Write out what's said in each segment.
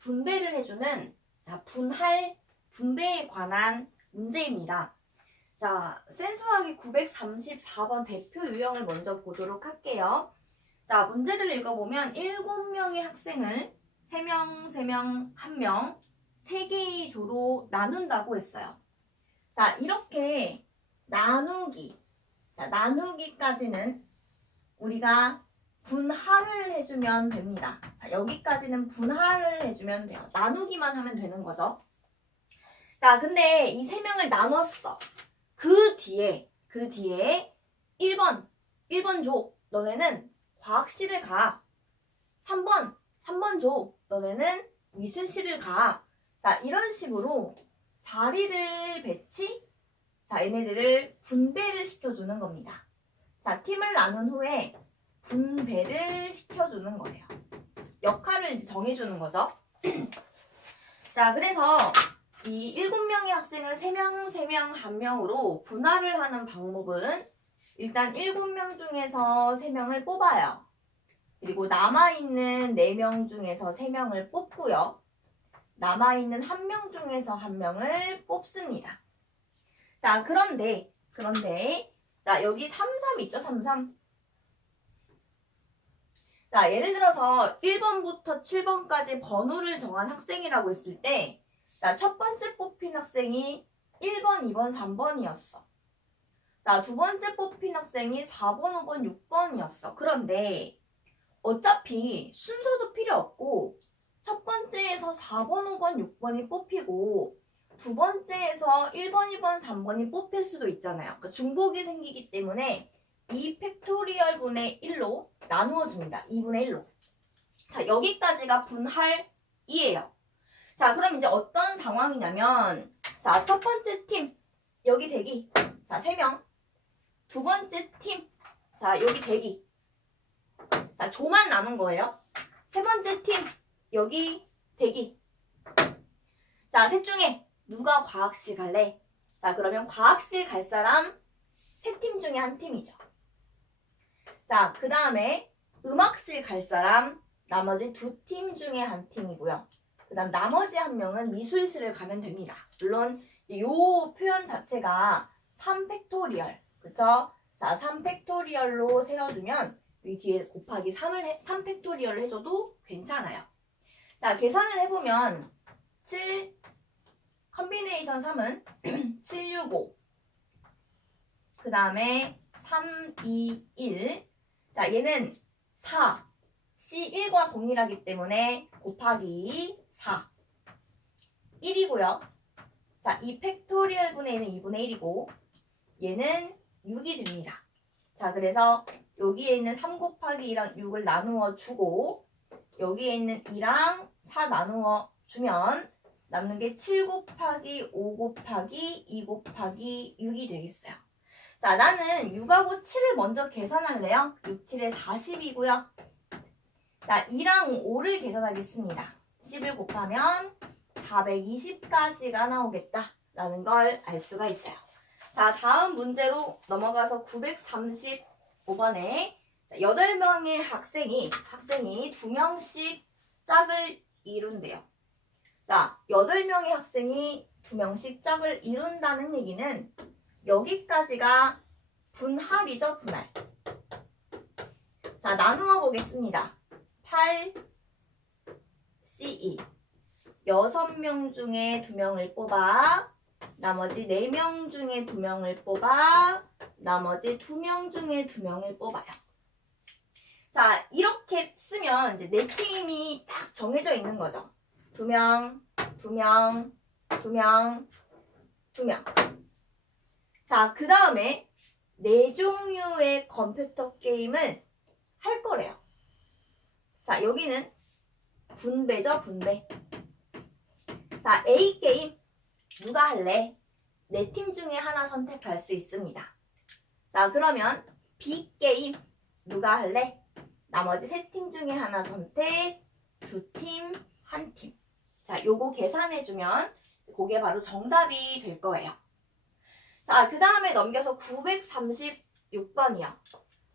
분배를 해주는 분할, 분배에 관한 문제입니다. 자, 센수학이 934번 대표 유형을 먼저 보도록 할게요. 자, 문제를 읽어보면 7명의 학생을 3명, 3명, 1명, 3개의 조로 나눈다고 했어요. 자, 이렇게 나누기. 자, 나누기까지는 우리가 분할을 해주면 됩니다. 자, 여기까지는 분할을 해주면 돼요. 나누기만 하면 되는 거죠. 자, 근데 이 3명을 나눴어. 그 뒤에 1번 조, 너네는 과학실을 가. 3번 조, 너네는 미술실을 가. 자, 이런 식으로 자리를 자, 얘네들을 분배를 시켜주는 겁니다. 자, 팀을 나눈 후에 분배를 시켜주는 거예요. 역할을 이제 정해주는 거죠. 자, 그래서 이 7명의 학생을 3명, 3명, 1명으로 분할을 하는 방법은 일단 7명 중에서 3명을 뽑아요. 그리고 남아있는 4명 중에서 3명을 뽑고요. 남아있는 1명 중에서 1명을 뽑습니다. 자, 그런데 자, 여기 33 있죠? 33. 자, 예를 들어서 1번부터 7번까지 번호를 정한 학생이라고 했을 때, 자, 첫 번째 뽑힌 학생이 1번, 2번, 3번이었어. 자, 두 번째 뽑힌 학생이 4번, 5번, 6번이었어. 그런데 어차피 순서도 필요 없고 첫 번째에서 4번, 5번, 6번이 뽑히고 두 번째에서 1번, 2번, 3번이 뽑힐 수도 있잖아요. 그러니까 중복이 생기기 때문에 2 팩토리얼 분의 1로 나누어 줍니다. 2분의 1로. 자, 여기까지가 분할이에요. 자, 그럼 이제 어떤 상황이냐면, 자, 첫 번째 팀, 여기 대기. 자, 3명. 두 번째 팀, 자, 여기 대기. 자, 조만 나눈 거예요. 세 번째 팀, 여기 대기. 자, 셋 중에 누가 과학실 갈래? 자, 그러면 과학실 갈 사람 3팀 중에 한 팀이죠. 자, 그 다음에 음악실 갈 사람 나머지 2팀 중에 한 팀이고요. 그 다음 나머지 한 명은 미술실을 가면 됩니다. 물론 이 표현 자체가 3팩토리얼, 그쵸? 자, 3팩토리얼로 세워주면 이 뒤에 곱하기 3팩토리얼을 해줘도 괜찮아요. 자, 계산을 해보면 7 컨비네이션 3은 7, 6, 5. 그 다음에 3, 2, 1. 자, 얘는 4. C1과 동일하기 때문에 곱하기 4. 1이고요. 자, 이 팩토리얼 분의 1은 2분의 1이고 얘는 6이 됩니다. 자, 그래서 여기에 있는 3 곱하기 2랑 6을 나누어 주고 여기에 있는 2랑 4 나누어 주면 남는 게 7 곱하기 5 곱하기 2 곱하기 6이 되겠어요. 자, 나는 6하고 7을 먼저 계산할래요. 6, 7에 40이고요. 자, 2랑 5를 계산하겠습니다. 10을 곱하면 420까지가 나오겠다라는 걸 알 수가 있어요. 자, 다음 문제로 넘어가서 935번에 8명의 학생이 2명씩 짝을 이룬대요. 자, 8명의 학생이 2명씩 짝을 이룬다는 얘기는 여기까지가 분할이죠, 분할. 자, 나누어 보겠습니다. 8, C2. 6명 중에 2명을 뽑아, 나머지 4명 중에 2명을 뽑아, 나머지 2명 중에 2명을 뽑아요. 자, 이렇게 쓰면 이제 네 팀이 딱 정해져 있는 거죠. 2명, 2명, 2명, 2명. 자, 그 다음에 4종류의 컴퓨터 게임을 할 거래요. 자, 여기는 분배죠, 분배. 자, A 게임 누가 할래? 4팀 중에 하나 선택할 수 있습니다. 자, 그러면 B 게임 누가 할래? 나머지 3팀 중에 하나 선택, 2팀, 1팀. 자, 요거 계산해주면 그게 바로 정답이 될 거예요. 자, 그 다음에 넘겨서 936번이요.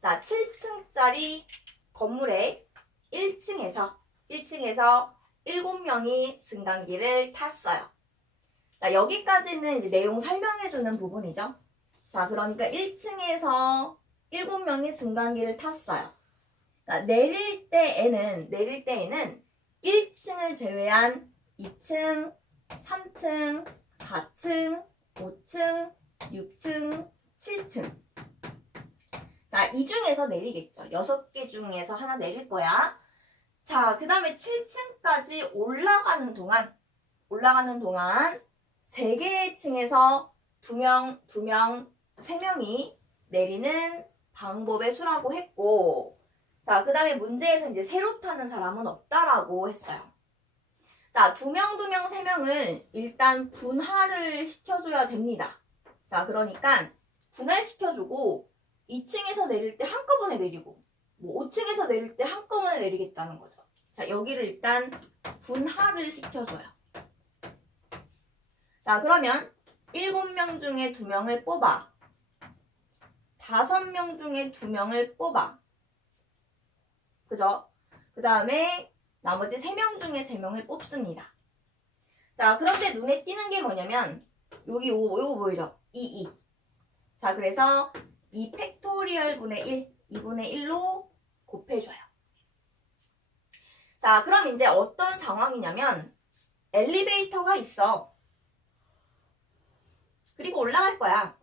자, 7층짜리 건물에 1층에서 7명이 승강기를 탔어요. 자, 여기까지는 이제 내용 설명해주는 부분이죠. 자, 그러니까 1층에서 7명이 승강기를 탔어요. 그러니까 내릴 때에는 1층을 제외한 2층, 3층, 4층, 5층, 6층, 7층. 자, 이 중에서 내리겠죠. 6개 중에서 하나 내릴 거야. 자, 그 다음에 7층까지 올라가는 동안 3개의 층에서 2명, 3명이 내리는 방법의 수라고 했고, 자, 그 다음에 문제에서 이제 새로 타는 사람은 없다라고 했어요. 자, 2명, 3명을 일단 분할을 시켜줘야 됩니다. 자, 그러니까 분할시켜주고 2층에서 내릴 때 한꺼번에 내리고 5층에서 내릴 때 한꺼번에 내리겠다는 거죠. 자, 여기를 일단 분할을 시켜줘요. 자, 그러면 7명 중에 2명을 뽑아. 5명 중에 2명을 뽑아. 그죠? 그 다음에 나머지 3명 중에 3명을 뽑습니다. 자, 그런데 눈에 띄는 게 뭐냐면 여기 요거 보이죠? 2. 자, 그래서 2 팩토리얼 분의 1, 2분의 1로 곱해줘요. 자, 그럼 이제 어떤 상황이냐면 엘리베이터가 있어. 그리고 올라갈 거야.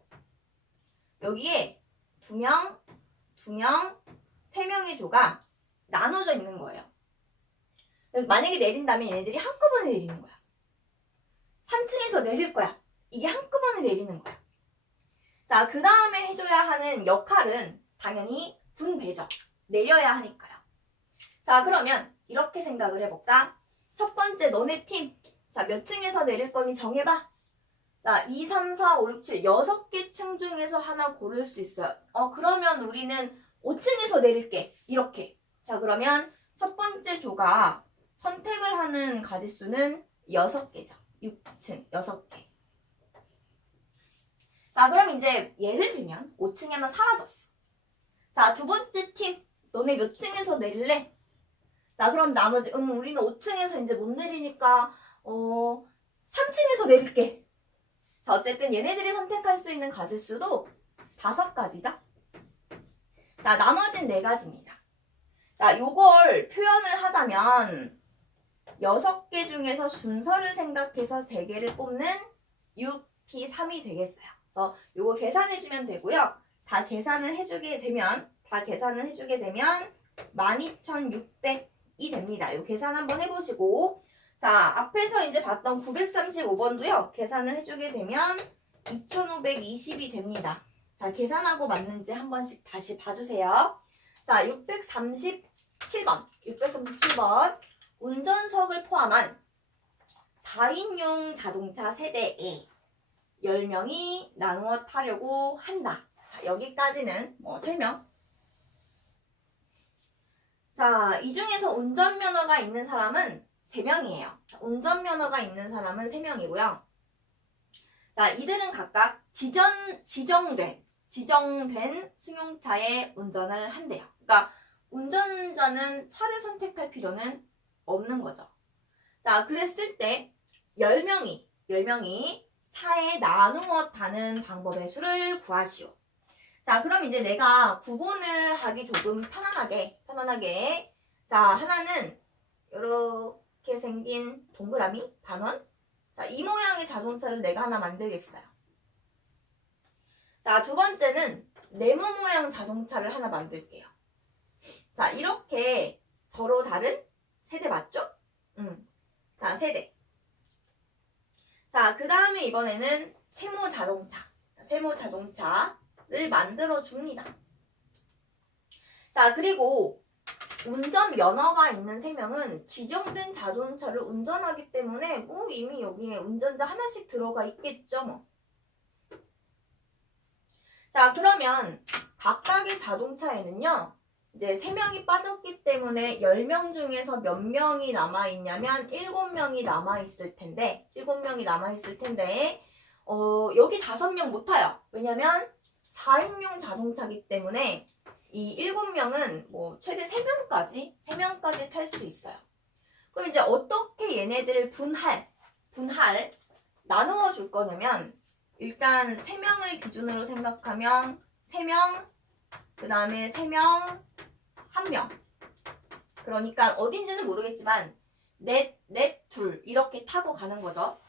여기에 2명, 3명의 조가 나눠져 있는 거예요. 만약에 내린다면 얘네들이 한꺼번에 내리는 거야. 3층에서 내릴 거야. 이게 한꺼번에 내리는 거야. 자, 그 다음에 해줘야 하는 역할은 당연히 분배죠. 내려야 하니까요. 자, 그러면 이렇게 생각을 해볼까? 첫 번째, 너네 팀. 자, 몇 층에서 내릴 거니 정해봐. 자, 2, 3, 4, 5, 6, 7, 6개 층 중에서 하나 고를 수 있어요. 그러면 우리는 5층에서 내릴게. 이렇게. 자, 그러면 첫 번째 조가 선택을 하는 가지수는 6개죠. 6층, 6개. 자, 그럼 이제 예를 들면 5층에 하나 사라졌어. 자, 두 번째 팀. 너네 몇 층에서 내릴래? 자, 그럼 나머지 우리는 5층에서 이제 못 내리니까 3층에서 내릴게. 자, 어쨌든 얘네들이 선택할 수 있는 가지수도 5가지죠. 자, 나머진 4가지입니다. 자, 요걸 표현을 하자면 6개 중에서 순서를 생각해서 3개를 뽑는 6P3이 되겠어요. 그래서 요거 계산해주면 되고요. 다 계산을 해주게 되면 12,600이 됩니다. 요 계산 한번 해보시고, 자, 앞에서 이제 봤던 935번도요. 계산을 해주게 되면 2,520이 됩니다. 자, 계산하고 맞는지 한 번씩 다시 봐주세요. 자, 637번. 운전석을 포함한 4인용 자동차 세대에 10명이 나누어 타려고 한다. 자, 여기까지는 설명. 자, 이 중에서 운전면허가 있는 사람은 3명이에요. 운전면허가 있는 사람은 3명이고요. 자, 이들은 각각 지정된 승용차에 운전을 한대요. 그러니까 운전자는 차를 선택할 필요는 없는 거죠. 자, 그랬을 때 10명이 차에 나누어 타는 방법의 수를 구하시오. 자, 그럼 이제 내가 구분을 하기 조금 편안하게 자, 하나는 이렇게 생긴 동그라미 단원. 자, 이 모양의 자동차를 내가 하나 만들겠어요. 자, 두 번째는 네모 모양 자동차를 하나 만들게요. 자, 이렇게 서로 다른 세대 맞죠? 자, 세대. 자, 그 다음에 이번에는 세모 자동차를 만들어 줍니다. 자, 그리고 운전면허가 있는 3명은 지정된 자동차를 운전하기 때문에 이미 여기에 운전자 하나씩 들어가 있겠죠, 자, 그러면 각각의 자동차에는요, 이제 3명이 빠졌기 때문에 10명 중에서 몇 명이 남아있냐면 7명이 남아있을 텐데, 여기 5명 못 타요. 왜냐면 4인용 자동차이기 때문에 이 7명은 최대 3명까지 탈 수 있어요. 그럼 이제 어떻게 어떻게 얘네들을 분할 나누어 줄 거냐면 일단 3명을 기준으로 생각하면 3명, 그 다음에 3명, 1명. 그러니까 어딘지는 모르겠지만 넷, 둘 이렇게 타고 가는 거죠.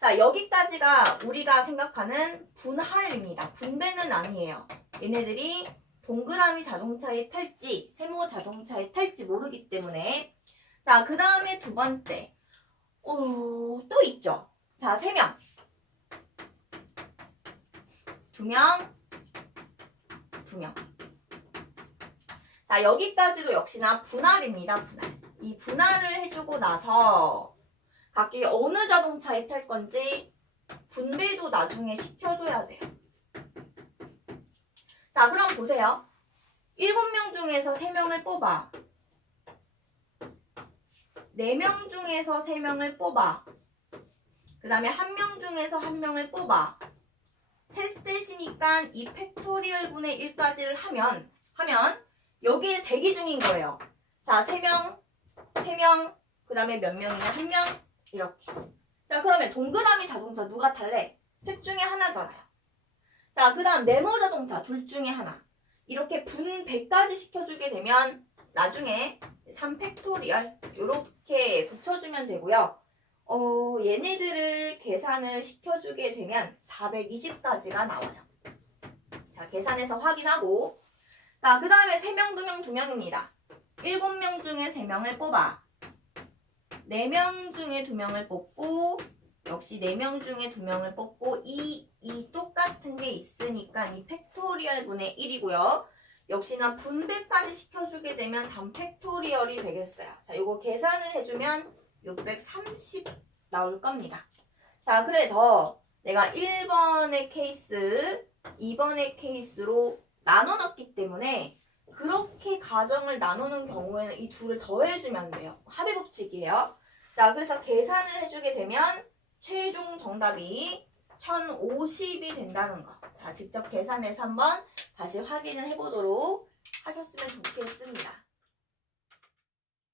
자, 여기까지가 우리가 생각하는 분할입니다. 분배는 아니에요. 얘네들이 동그라미 자동차에 탈지 세모 자동차에 탈지 모르기 때문에. 자, 그 다음에 두 번째 또 있죠. 자, 3명 2명 2명. 자, 여기까지도 역시나 분할입니다. 분할. 이 분할을 해주고 나서 각기 어느 자동차에 탈 건지 분배도 나중에 시켜줘야 돼요. 자, 그럼 보세요. 7명 중에서 3명을 뽑아. 4명 중에서 3명을 뽑아. 그 다음에 1명 중에서 1명을 뽑아. 셋셋이니까 이 팩토리얼 분의 1까지를 하면 여기에 대기 중인 거예요. 자, 3명, 그 다음에 몇 명이야? 1명, 이렇게. 자, 그러면 동그라미 자동차 누가 탈래? 셋 중에 하나잖아요. 자, 그 다음 네모 자동차 둘 중에 하나. 이렇게 분배까지 시켜주게 되면 나중에 3팩토리얼 이렇게 붙여주면 되고요. 얘네들을 계산을 시켜주게 되면 420까지가 나와요. 자, 계산해서 확인하고. 자, 그 다음에 3명, 2명, 2명입니다. 7명 중에 3명을 뽑아. 4명 중에 2명을 뽑고, 역시 4명 중에 2명을 뽑고, 이 똑같은 게 있으니까 이 팩토리얼 분의 1이고요. 역시나 분배까지 시켜주게 되면 3팩토리얼이 되겠어요. 자, 요거 계산을 해주면 630 나올 겁니다. 자, 그래서 내가 1번의 케이스, 2번의 케이스로 나눠 넣기 때문에 그렇게 가정을 나누는 경우에는 이 둘을 더해주면 돼요. 합의 법칙이에요. 자, 그래서 계산을 해주게 되면 최종 정답이 1050이 된다는 거. 자, 직접 계산해서 한번 다시 확인을 해보도록 하셨으면 좋겠습니다.